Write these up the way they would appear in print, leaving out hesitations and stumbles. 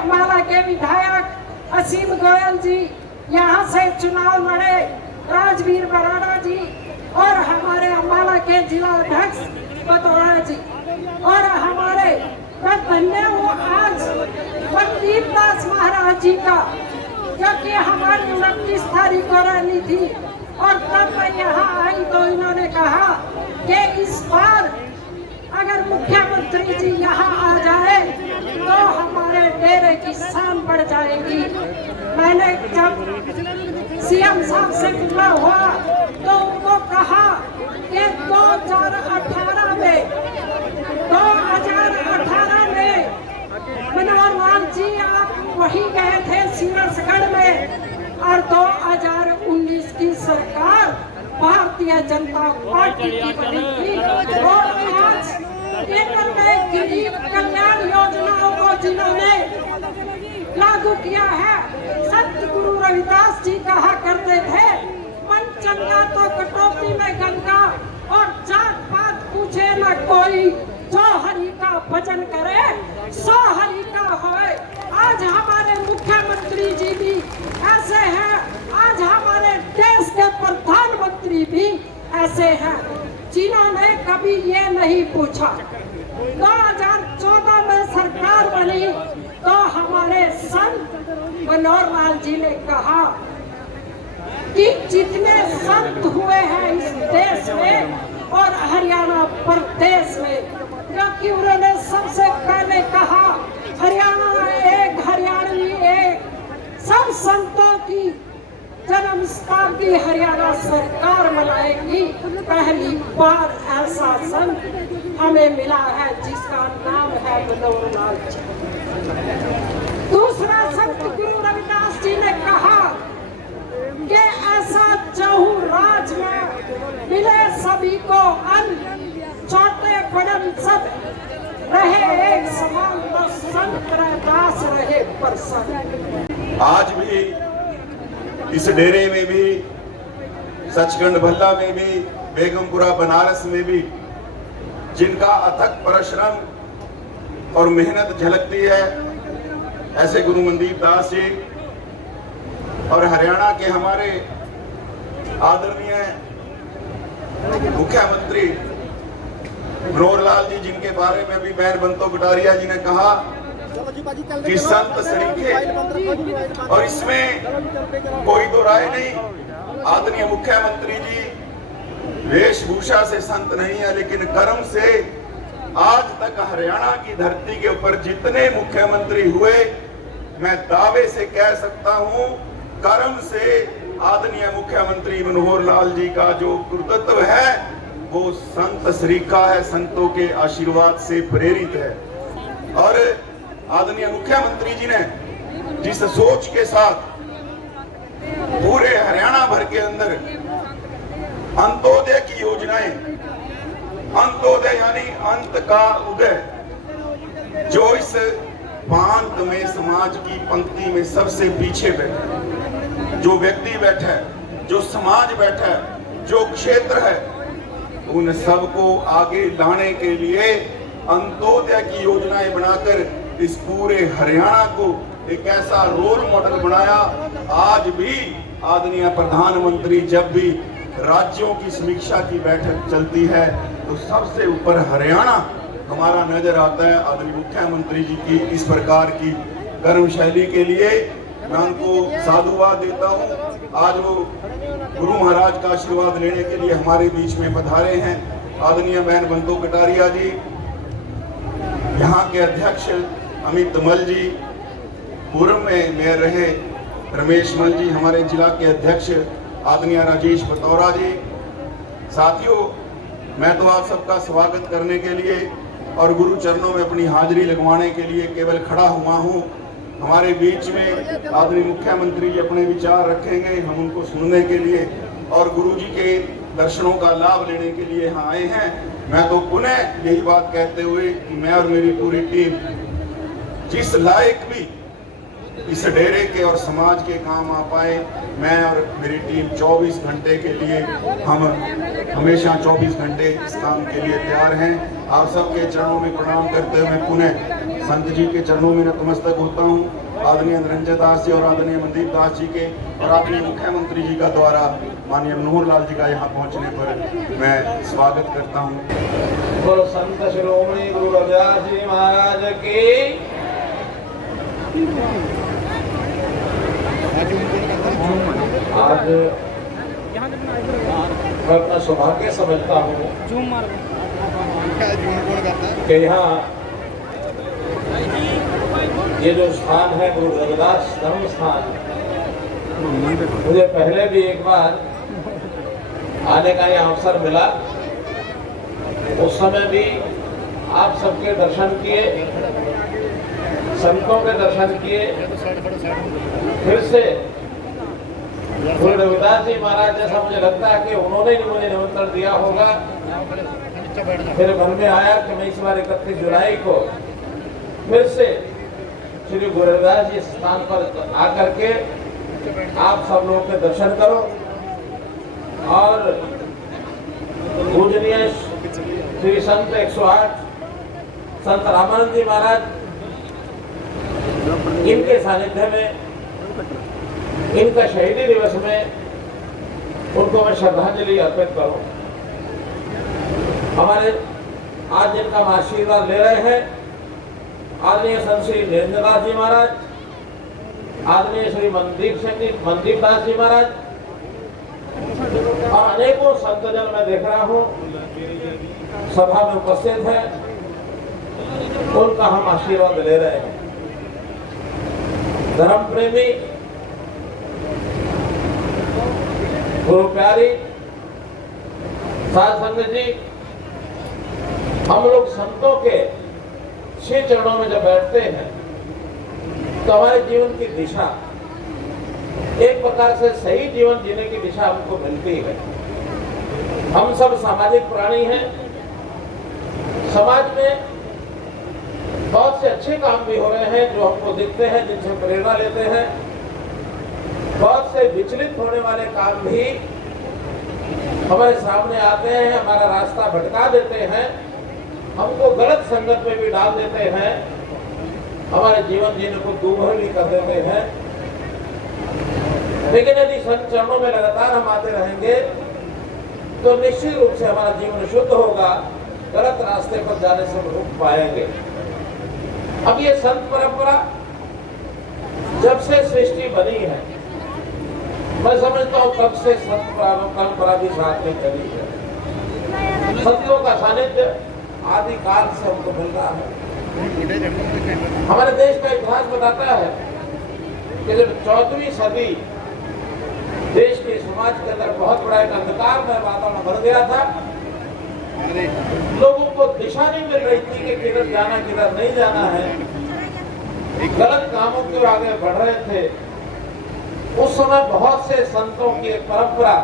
अम्बाला के विधायक असीम गोयल जी यहाँ से चुनाव लड़े, राजवीर बराड़ा जी, और हमारे अम्बाला के जिला अध्यक्ष बतौरा जी, और हमारे मैं धन्य हूँ आज मनदीप दास महाराज जी का, क्योंकि हमारी 29 तारीख को रैली थी और तब मैं यहाँ आई तो इन्होंने कहा कि इस बार अगर मुख्यमंत्री जी यहाँ आ जाए तो हमारे डेरे की शान बढ़ जाएगी। मैंने जब सीएम साहब से मिला हुआ तो उनको कहा कि 2018 में मनोहर लाल जी आप वही गए थे सीरसगढ़ में, और 2019 की सरकार भारतीय जनता पार्टी की बनी थी, और आज गरीब कल्याण योजनाओं को जिन्होंने लागू किया है, संत गुरु रविदास जी कहा करते थे, मन चंगा तो कटौती में गंगा, और जात पात पूछे न कोई, जो हरि का भजन करे सो हरि का होए। आज हमारे मुख्यमंत्री जी भी ऐसे हैं, आज हमारे देश के प्रधानमंत्री भी ऐसे हैं जिन्होंने कभी ये नहीं पूछा। 2014 में सरकार बनी तो हमारे संत मनोहर लाल जी ने कहा कि जितने संत हुए हैं इस देश में और हरियाणा प्रदेश में, क्योंकि उन्होंने सबसे पहले कहा हरियाणा एक, हरियाणवी एक, सब संतों की जन्म शताब्दी हरियाणा सरकार मनाएगी। पहली बार ऐसा संत हमें मिला है जिसका नाम है मनोहर लाल जी। दूसरा संत गुरु रविदास जी ने कहा कि ऐसा चहु राज में मिले सभी को अन्न, छोटे बड़े सब रहे एक समान, तो संत रैदास रहे प्रसन्न। आज भी इस डेरे में भी, सचखंड भल्ला में भी, बेगमपुरा बनारस में भी जिनका अथक परिश्रम और मेहनत झलकती है, ऐसे गुरु मनदीप दास जी और हरियाणा के हमारे आदरणीय मुख्यमंत्री मनोहर लाल जी, जिनके बारे में भी बहन बंतो कटारिया जी ने कहा कि संत सरीखे, और इसमें कोई दो राय नहीं। आदरणीय मुख्यमंत्री जी वेशभूषा से संत नहीं है, लेकिन कर्म से आज तक हरियाणा की धरती के ऊपर जितने मुख्यमंत्री हुए, मैं दावे से कह सकता हूं, कर्म से आदरणीय मुख्यमंत्री मनोहर लाल जी का जो कृतित्व है वो संत सरीखा है, संतों के आशीर्वाद से प्रेरित है। और आदरणीय मुख्यमंत्री जी ने जिस सोच के साथ पूरे हरियाणा भर के अंदर अंत्योदय की योजनाएं, अंत्योदय यानी अंत का उदय, जो इस प्रांत में समाज की पंक्ति में सबसे पीछे बैठा, जो व्यक्ति बैठा है, जो समाज बैठा है, जो क्षेत्र है, उन सबको आगे लाने के लिए अंत्योदय की योजनाएं बनाकर इस पूरे हरियाणा को एक ऐसा रोल मॉडल बनाया। आज भी आदरणीय प्रधानमंत्री जब भी राज्यों की समीक्षा की बैठक चलती है तो सबसे ऊपर हरियाणा हमारा नजर आता है। आदरणीय मुख्यमंत्री जी की इस प्रकार की कर्मशैली के लिए मैं उनको साधुवाद देता हूँ। आज वो गुरु महाराज का आशीर्वाद लेने के लिए हमारे बीच में पधारे हैं। आदरणीय बहन बंतो कटारिया जी, यहाँ के अध्यक्ष अमित मल जी, पूर्व में मेयर रहे रमेश मल जी, हमारे जिला के अध्यक्ष आदरणीय राजेश बतौरा जी। साथियों, मैं तो आप सबका स्वागत करने के लिए और गुरु चरणों में अपनी हाजिरी लगवाने के लिए केवल खड़ा हुआ हूँ। हमारे बीच में आदरणीय मुख्यमंत्री जी अपने विचार रखेंगे, हम उनको सुनने के लिए और गुरु जी के दर्शनों का लाभ लेने के लिए यहाँ आए हैं। मैं तो पुनः यही बात कहते हुए कि मैं और मेरी पूरी टीम जिस लायक भी इस डेरे के और समाज के काम आ पाए, मैं और मेरी टीम 24 घंटे के लिए, हम हमेशा 24 घंटे इस काम के लिए तैयार हैं। आप सबके चरणों में प्रणाम करते हुए मैं पुनः संत जी के चरणों में नतमस्तक होता हूँ। आदरणीय निरंजन दास जी और आदरणीय मनदीप दास जी के और आदरणीय मुख्यमंत्री जी का द्वारा माननीय मनोहर लाल जी का यहाँ पहुँचने पर मैं स्वागत करता हूँ। बोलो संत शिरोमणि गुरु रविदास जी महाराज की। आज मैं अपना सौभाग्य समझता हूँ कि यहाँ ये जो स्थान है गुरु रविदास धर्म स्थान, मुझे पहले भी एक बार आने का यह अवसर मिला। उस समय भी आप सबके दर्शन किए, संतों के दर्शन किए। फिर से गुरु रविदास जी महाराज जैसा मुझे लगता है कि उन्होंने ही मुझे निमंत्रण दिया होगा। फिर मन में आया कि मैं इस बार 31 जुलाई को फिर से श्री गुरु रविदास जी स्थान पर आकर के आप सब लोग के दर्शन करो और पूजनीय श्री संत 108 संत रामानंद जी महाराज इनके सानिध्य में, इनका शहीदी दिवस में उनको मैं श्रद्धांजलि अर्पित करूं। हमारे आज जिनका हम आशीर्वाद ले रहे हैं, आदरणीय संत श्री निरंजन दास जी महाराज, आदरणीय श्री मनदीप दास जी महाराज और अनेकों संतजन मैं देख रहा हूं सभा में उपस्थित है, उनका हम आशीर्वाद ले रहे हैं। धर्म प्रेमी, गुरु प्यारी साध संगत जी, हम लोग संतों के श्री चरणों में जब बैठते हैं तो हमारे जीवन की दिशा, एक प्रकार से सही जीवन जीने की दिशा हमको मिलती है। हम सब सामाजिक प्राणी हैं। समाज में बहुत से अच्छे काम भी हो रहे हैं जो हमको दिखते हैं, जिनसे प्रेरणा लेते हैं। बहुत से विचलित होने वाले काम भी हमारे सामने आते हैं, हमारा रास्ता भटका देते हैं, हमको गलत संगत में भी डाल देते हैं, हमारे जीवन जीने को दूभर भी कर देते हैं। लेकिन यदि संत चरणों में लगातार हम आते रहेंगे तो निश्चित रूप से हमारा जीवन शुद्ध होगा, गलत रास्ते पर जाने से हम रुक पाएंगे। अब ये संत परंपरा जब से सृष्टि बनी है, मैं समझता हूँ तब से संत परंपरा भी साथ में चली है। संतों का सानिध्य आदि काल से हमको मिल रहा है। हमारे देश का इतिहास बताता है कि जब 14वीं सदी देश के समाज के अंदर बहुत बड़ा एक अंधकार में वातावरण बन गया था, लोगों को दिशा नहीं मिल रही थी कि किधर जाना किधर नहीं जाना है, गलत कामों की ओर आगे बढ़ रहे थे। उस समय बहुत से संतों की एक परंपरा,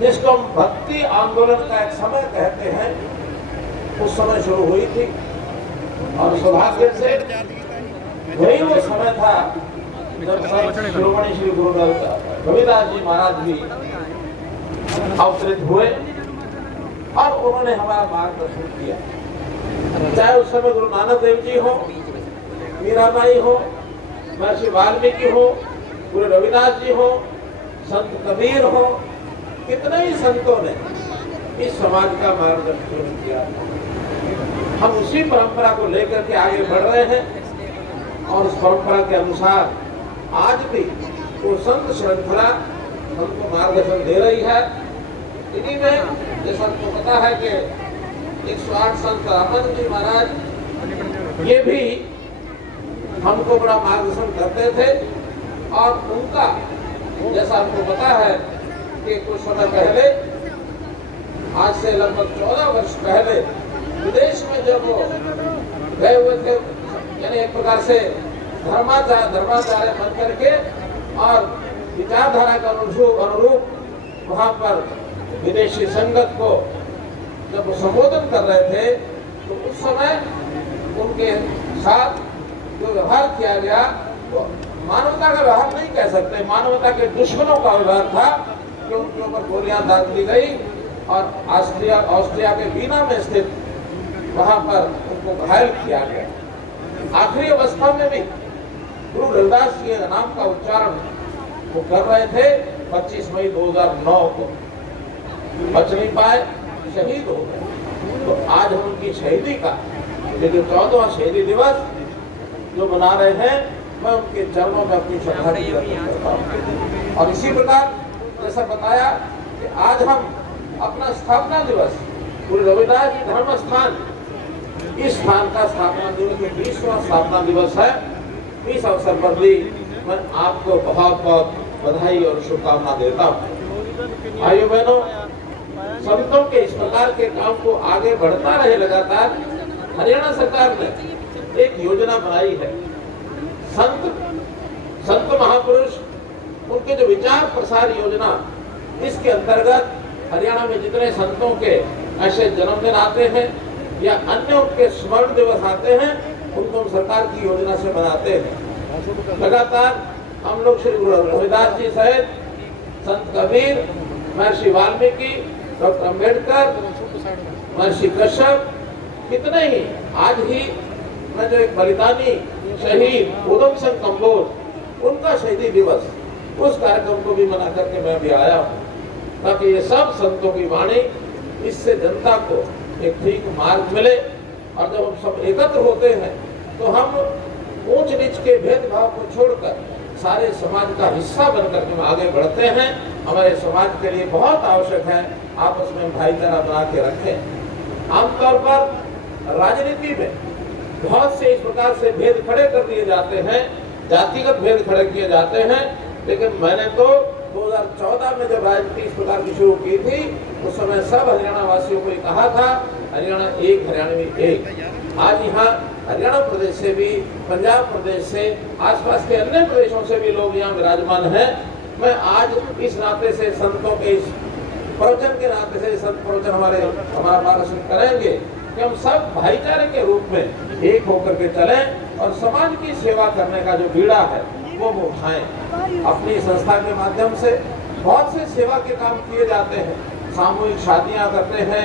जिसको हम भक्ति आंदोलन का एक समय कहते हैं, उस समय शुरू हुई थी। और सौभाग्य से वही वो समय था जब शिरोमणि श्री गुरु रविदास जी महाराज भी अवतरित हुए और उन्होंने हमारा मार्गदर्शन किया। चाहे उस समय गुरु नानक देव जी हो, मीराबाई हो, महर्षि वाल्मीकि हो, गुरु रविदास जी हो, संत कबीर हो, कितने ही संतों ने इस समाज का मार्गदर्शन किया। हम उसी परंपरा को लेकर के आगे बढ़ रहे हैं और उस परंपरा के अनुसार आज भी वो संत श्रृंखला हमको मार्गदर्शन दे रही है। इन्हीं में जैसा हमको पता है कि 108 संत रामानंद जी महाराज ये भी हमको बड़ा मार्गदर्शन करते थे। और उनका जैसा हमको पता है कि कुछ समय पहले, आज से लगभग 14 वर्ष पहले, विदेश में जब वो गए हुए थे, यानी एक प्रकार से धर्माचार्य बन करके और विचारधारा के अनुरूप वहाँ पर विदेशी संगत को जब वो संबोधन कर रहे थे, तो उस समय उनके साथ जो व्यवहार किया गया वो मानवता का व्यवहार नहीं कह सकते, मानवता के दुश्मनों का व्यवहार था कि उनके ऊपर गोलियां दाग दी गई और ऑस्ट्रिया के वीना में स्थित वहां पर उनको घायल किया गया। आखिरी अवस्था में भी गुरु रविदास जी के नाम का उच्चारण वो कर रहे थे। 25 मई 2009 को बच नहीं पाए, शहीद हो गए। तो आज हम उनकी शहीदी का ये जो 14वां शहीदी दिवस जो मना रहे हैं, मैं उनके चरणों में अपनी श्रद्धांजलि अर्पित करता हूं। और इसी प्रकार जैसा बताया कि आज हम अपना स्थापना दिवस गुरु रविदास जी धर्म स्थान, इस स्थान का स्थापना दिवस 20वां स्थापना दिवस है। इस अवसर पर भी मैं आपको बहुत बहुत बधाई और शुभकामना देता हूँ। भाइयों बहनों, संतों के इस प्रकार के काम को आगे बढ़ता रहे लगातार। हरियाणा सरकार ने एक योजना बनाई है, संत महापुरुष उनके जो विचार प्रसार योजना, इसके अंतर्गत हरियाणा में जितने संतों के ऐसे जन्मदिन आते हैं या अन्य उनके स्मरण दिवस आते हैं, उनको हम सरकार की योजना से मनाते हैं। लगातार हम लोग श्री गुरु रविदास जी सहित संत कबीर, महर्षि वाल्मीकि, डॉक्टर अम्बेडकर, महर्षि कश्यप, कितने ही, आज ही मैं जो एक बलिदानी शहीद उधम सिंह कंबोज, उनका शहीदी दिवस, उस कार्यक्रम को भी मना करके मैं भी आया हूँ, ताकि ये सब संतों की वाणी, इससे जनता को एक ठीक मार्ग मिले। और जब हम सब एकत्र होते हैं तो हम ऊंच नीच के भेदभाव को छोड़कर सारे समाज का हिस्सा बनकर के आगे बढ़ते हैं। हमारे समाज के लिए बहुत आवश्यक है आपस में भाईचारा बना के रखें। आमतौर पर राजनीति में बहुत से इस प्रकार से भेद खड़े कर दिए जाते हैं, जातिगत भेद खड़े किए जाते हैं, लेकिन मैंने तो 2014 में जब राजनीति इस प्रकार की शुरू की थी, उस समय सब हरियाणा वासियों को कहा था, हरियाणा एक, हरियाणवी एक। आज यहाँ हरियाणा प्रदेश से भी, पंजाब प्रदेश से, आसपास के अन्य प्रदेशों से भी लोग यहाँ विराजमान हैं। मैं आज इस नाते से संतों के इस प्रवचन के नाते से, संत प्रवचन हमारा मार्गदर्शन करेंगे कि हम सब भाईचारे के रूप में एक होकर के चलें और समाज की सेवा करने का जो बीड़ा है वो उठाएं। अपनी संस्था के माध्यम से बहुत से सेवा के काम किए जाते हैं, सामूहिक शादियां करते हैं,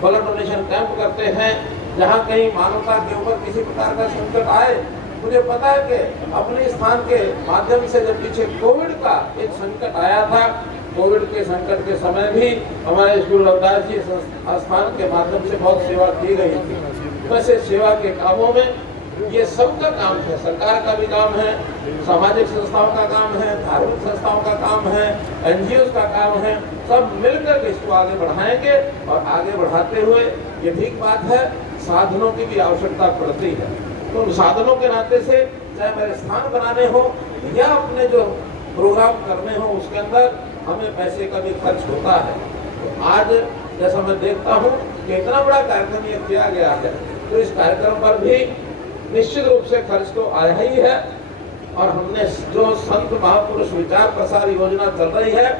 ब्लड डोनेशन कैंप करते हैं। जहां कहीं मानवता के ऊपर किसी प्रकार का संकट आए, मुझे पता है कि अपने स्थान के माध्यम से जब पीछे कोविड का एक संकट आया था, कोविड के संकट के समय भी हमारे गुरु रविदास जी स्थान के माध्यम से बहुत सेवा की गई थी। वैसे सेवा के कामों में ये सबका काम है, सरकार का भी काम है, सामाजिक संस्थाओं का काम है, धार्मिक संस्थाओं का काम है, एनजीओ का काम है। सब मिलकर इसको आगे बढ़ाएंगे और आगे बढ़ाते हुए ये ठीक बात है, साधनों की भी आवश्यकता पड़ती है। तो उन साधनों के नाते से चाहे मेरे स्थान बनाने हो या अपने जो प्रोग्राम करने हो, उसके अंदर हमें पैसे का भी खर्च होता है। तो आज जैसा मैं देखता हूँ कि इतना बड़ा कार्यक्रम ये किया गया है, तो इस कार्यक्रम पर भी निश्चित रूप से खर्च तो आया ही है। और हमने जो संत महापुरुष विचार प्रसार योजना चल रही है,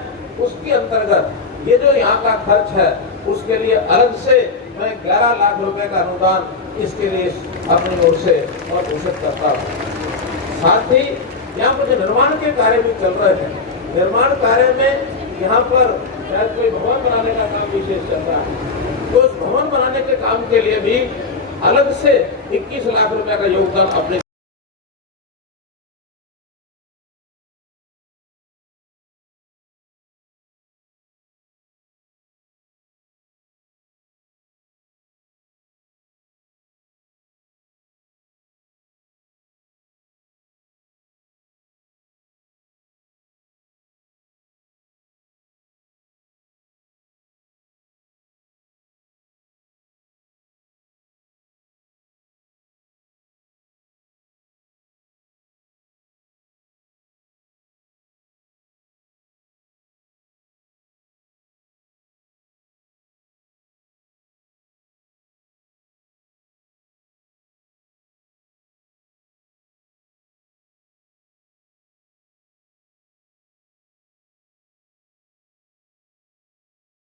उसके अंतर्गत ये जो यहाँ का खर्च है, उसके लिए अलग से मैं 11 लाख रुपए का अनुदान इसके लिए अपनी ओर से और घोषित करता हूँ। साथ ही यहाँ पर जो निर्माण के कार्य भी चल रहे हैं, निर्माण कार्य में यहाँ पर शायद कोई भवन बनाने का काम विशेष चल रहा है, तो उस भवन बनाने के काम के लिए भी अलग से 21 लाख रुपए का योगदान अपने